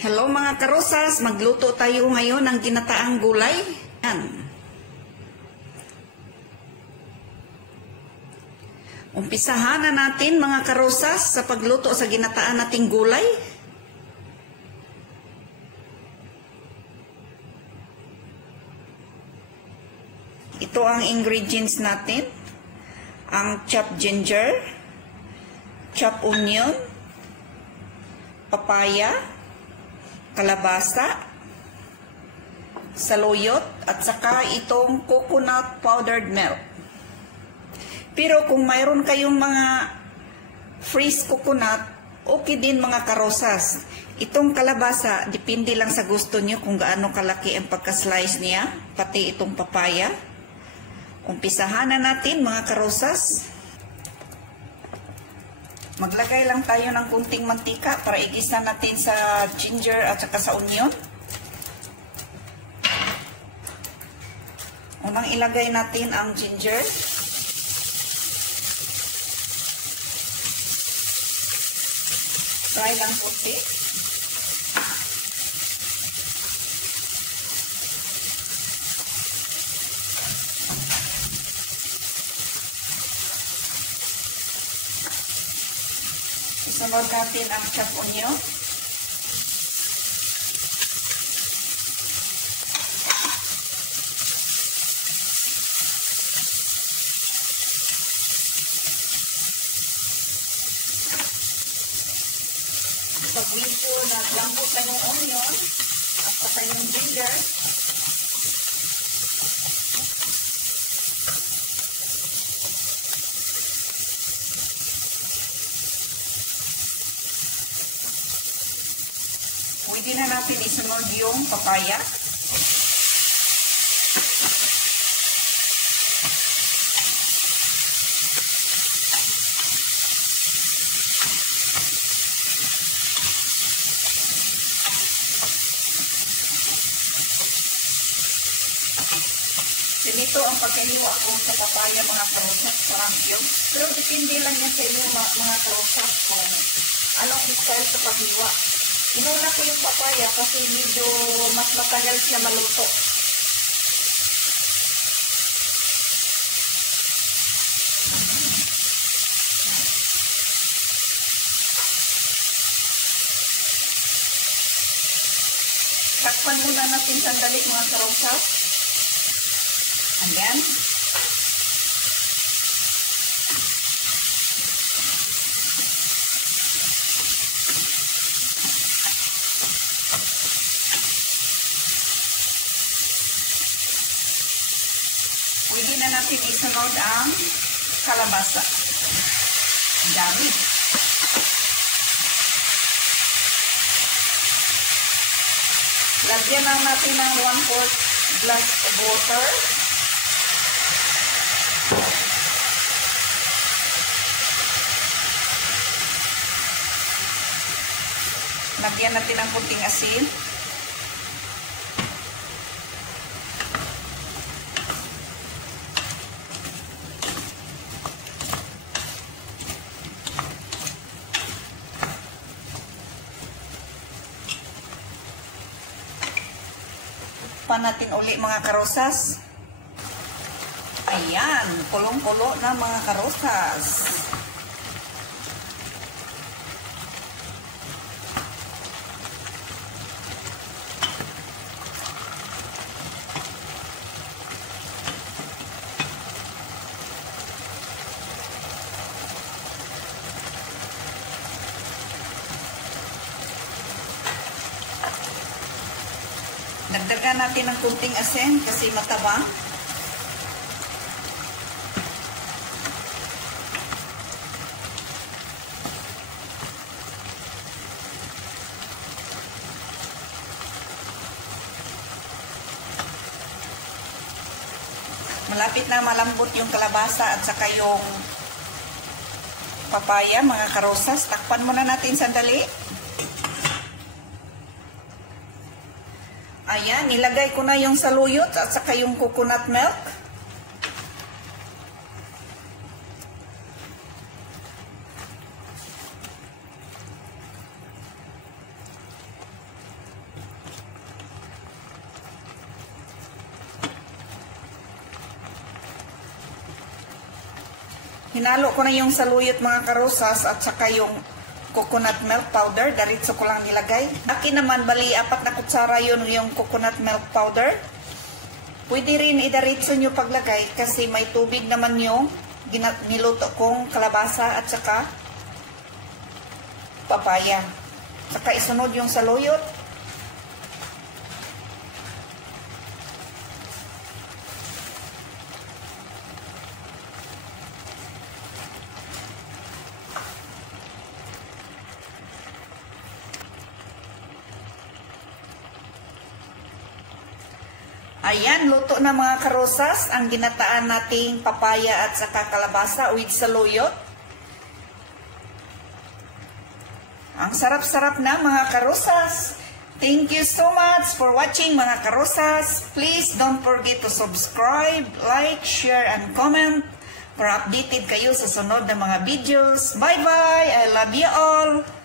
Hello mga karosas, magluto tayo ngayon ng ginataang gulay. Yan. Umpisahan na natin mga karosas sa pagluto sa ginataan nating gulay. Ito ang ingredients natin. Ang chopped ginger, chopped onion, papaya, kalabasa, saluyot, at saka itong coconut powdered milk. Pero kung mayroon kayong mga freeze coconut, okay din mga karosas. Itong kalabasa, depende lang sa gusto nyo kung gaano kalaki ang pagka-slice niya, pati itong papaya. Umpisahan na natin mga karosas. Maglagay lang tayo ng kunting mantika para igisa natin sa ginger at saka sa onion. Unang ilagay natin ang ginger. Fry lang puti. Isunod natin ang chopped onion. Pag medyo naglambot na yung onion at saka yung ginger, pwede na natin isunod yung papaya. Ganito ang pagkahiwa ko sa papaya mga karosas. Pero depende lang yan sa inyo mga karosas kung anong style sa paghiwa. Inuna ko yung papaya kasi medyo mas matagal siya maluto. Takpan muna natin sandali mga karosas. Ayan. Pwede na natin isunod ang kalabasa. Ang dami. Lagyan na natin ng 1/4 glass of water. Lagyan natin ng kunting asin. Pan natin uli mga karosas. Ayan, kulong-kulo na mga karosas. Dagdagan natin ng kunting asin kasi matabang. Malapit na malambot yung kalabasa at saka yung papaya mga karosas. Takpan muna natin sandali. Ayan, nilagay ko na yung saluyot at saka yung coconut milk. Hinalo ko na yung saluyot mga karosas at saka yung coconut milk powder. Diretso ko lang nilagay. Akin naman, bali, 4 na kutsara yun yung coconut milk powder. Pwede rin idiretso nyo paglagay kasi may tubig naman yung niluto kong kalabasa at saka papaya. Saka isunod yung saluyot. Ayan, luto na mga karosas ang ginataan nating papaya at saka kalabasa with saluyot. Ang sarap-sarap na mga karosas. Thank you so much for watching mga karosas. Please don't forget to subscribe, like, share, and comment para updated kayo sa sunod na mga videos. Bye-bye! I love you all!